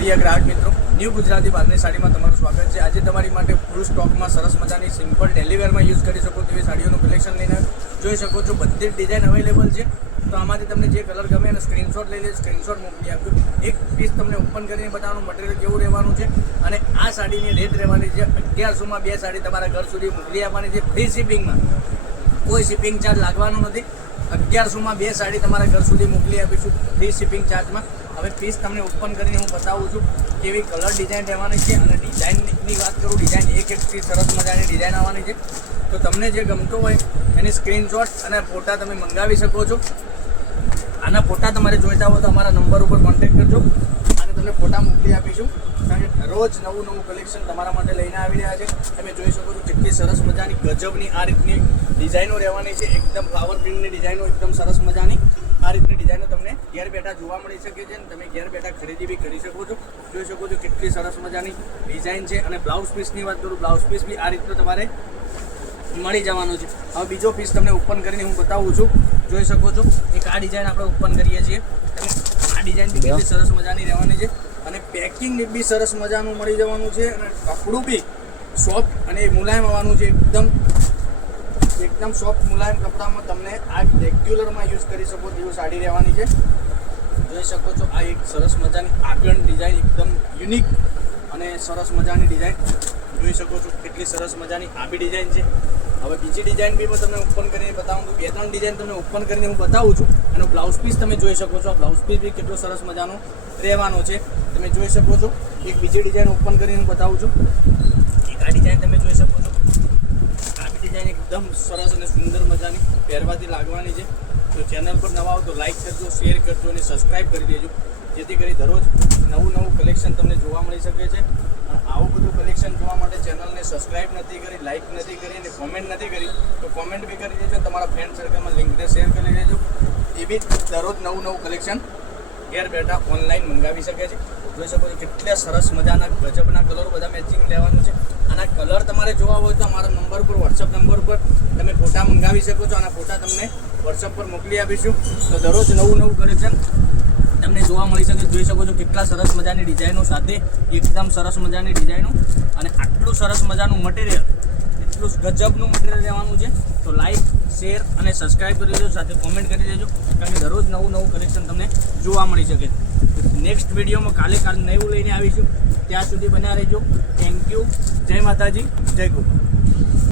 પ્રિય ગ્રાહક મિત્રો, ન્યૂ ગુજરાતી બાંધણી સાડીમાં તમારું સ્વાગત છે। આજે તમારી માટે ફૂલ સ્ટોકમાં સરસ મજાની સિમ્પલ ડેલીવેરમાં યુઝ કરી શકો તેવી સાડીઓનું કલેક્શન લઈને જોઈ શકો છો। બધી જ ડિઝાઇન અવેલેબલ છે। તો આમાંથી તમને જે કલર ગમે અને સ્ક્રીનશોટ લઈ લે, સ્ક્રીનશોટ મોકલી આપ્યો। એક પીસ તમને ઓપન કરીને બતાવવાનું મટીરિયલ કેવું રહેવાનું છે અને આ સાડીની રેટ રહેવાની છે 1100માં 2 સાડી તમારા ઘર સુધી મોકલી આપવાની છે ફ્રી શિપિંગમાં। કોઈ શિપિંગ ચાર્જ લાગવાનો નથી। 1100માં 2 સાડી તમારા ઘર સુધી મોકલી આપીશું ફ્રી શિપિંગ ચાર્જમાં। હવે પીસ તમને ઓપન કરીને હું બતાવું છું કેવી કલર ડિઝાઇન રહેવાની છે અને ડિઝાઇનની વાત કરું, ડિઝાઇન એક એકથી સરસ મજાની ડિઝાઇન આવવાની છે। તો તમને જે ગમતો હોય એની સ્ક્રીનશોટ અને ફોટા તમે મંગાવી શકો છો। આના ફોટા તમારે જોઈતા હોય તો અમારા નંબર ઉપર કોન્ટેક્ટ કરજો અને તમને ફોટા મોકલી આપીશું। કારણ કે રોજ નવું કલેક્શન તમારા માટે લઈને આવી રહ્યા છે। તમે જોઈ શકો છો કેટલી સરસ મજાની ગજબની આ રીતની ડિઝાઇનો રહેવાની છે। એકદમ ફ્લાવર પ્રિન્ટની ડિઝાઇનો, એકદમ સરસ મજાની આ રીતની ડિઝાઇનો તમને ઘેર બેઠા જોવા મળી શકે છે અને તમે ઘેર બેઠા ખરીદી બી કરી શકો છો। જોઈ શકો છો કેટલી સરસ મજાની ડિઝાઇન છે। અને બ્લાઉઝ પીસની વાત કરું, બ્લાઉઝ પીસ બી આ રીતનો તમારે મળી જવાનો છે। હવે બીજો પીસ તમને ઓપન કરીને હું બતાવું છું। જોઈ શકો છો એક આ ડિઝાઇન આપણે ઓપન કરીએ છીએ। આ ડિઝાઇન બી કેટલી સરસ મજાની રહેવાની છે અને પેકિંગ બી સરસ મજાનું મળી જવાનું છે અને કપડું બી સોફ્ટ અને મુલાયમ આવવાનું છે। એકદમ સોફ્ટ મુલાયમ કપડામાં તમને આ રેગ્યુલરમાં યુઝ કરી શકો તેવી સાડી રહેવાની છે। જોઈ શકો છો આ એક સરસ મજાની આગળ ડિઝાઇન, એકદમ યુનિક અને સરસ મજાની ડિઝાઇન જોઈ શકો છો। કેટલી સરસ મજાની આ બી ડિઝાઇન છે। હવે બીજી ડિઝાઇન બી તમને ઓપન કરીને બતાવું છું। 2-3 ડિઝાઇન તમને ઓપન કરીને હું બતાવું છું। એનો બ્લાઉઝ પીસ તમે જોઈ શકો છો। બ્લાઉઝ પીસ બી કેટલો સરસ મજાનો રહેવાનો છે, તમે જોઈ શકો છો। એક બીજી ડિઝાઇન ઓપન કરીને હું બતાવું છું। એક આ ડિઝાઇન તમે જોઈ શકો છો। આ બી ડિઝાઇન એકદમ સરસ અને સુંદર મજાની પહેરવાથી લાગવાની છે। તો ચેનલ પર નવા આવો તો લાઇક કરજો, શેર કરજો અને સબસ્ક્રાઈબ કરી દેજો, જેથી કરી દરરોજ નવું કલેક્શન તમને જોવા મળી શકે છે। અને આવું બધું કલેક્શન જોવા માટે ચેનલને સબસ્ક્રાઈબ નથી કરી, લાઇક નથી કરી અને કોમેન્ટ નથી કરી તો કોમેન્ટ બી કરી દેજો। તમારા ફ્રેન્ડ સર્કલમાં લિંકને શેર કરી દેજો। એ બી દરરોજ નવું કલેક્શન ઘેર બેઠા ઓનલાઈન મંગાવી શકે છે। જોઈ શકો છો કેટલા સરસ મજાના ગજબના કલર બધા મેચિંગ લેવાનું છે। આના કલર તમારે જોવા હોય તો અમારા નંબર પર, વોટ્સઅપ નંબર ઉપર તમે ફોટા મંગાવી શકો છો। આના ફોટા તમને વોટ્સઅપ પર મોકલી આપીશું। તો દરરોજ નવું કલેક્શન તમને જોવા મળી શકે। જોઈ શકો છો કેટલા સરસ મજાની ડિઝાઇનો સાથે એકદમ સરસ મજાની ડિઝાઇનો અને આટલું સરસ મજાનું મટીરિયલ, એટલું ગજબનું મટીરિયલ રહેવાનું છે। તો લાઈક, શેર અને સબસ્ક્રાઈબ કરી દેજો, સાથે કોમેન્ટ કરી દેજો, કારણ કે દરરોજ નવું કલેક્શન તમને જોવા મળી શકે છે। નેક્સ્ટ વિડીયોમાં કાલે નવું લઈને આવીશું। ત્યાં સુધી બન્યા રહેજો। Thank you. જય માતાજી, જય ગોપાલ।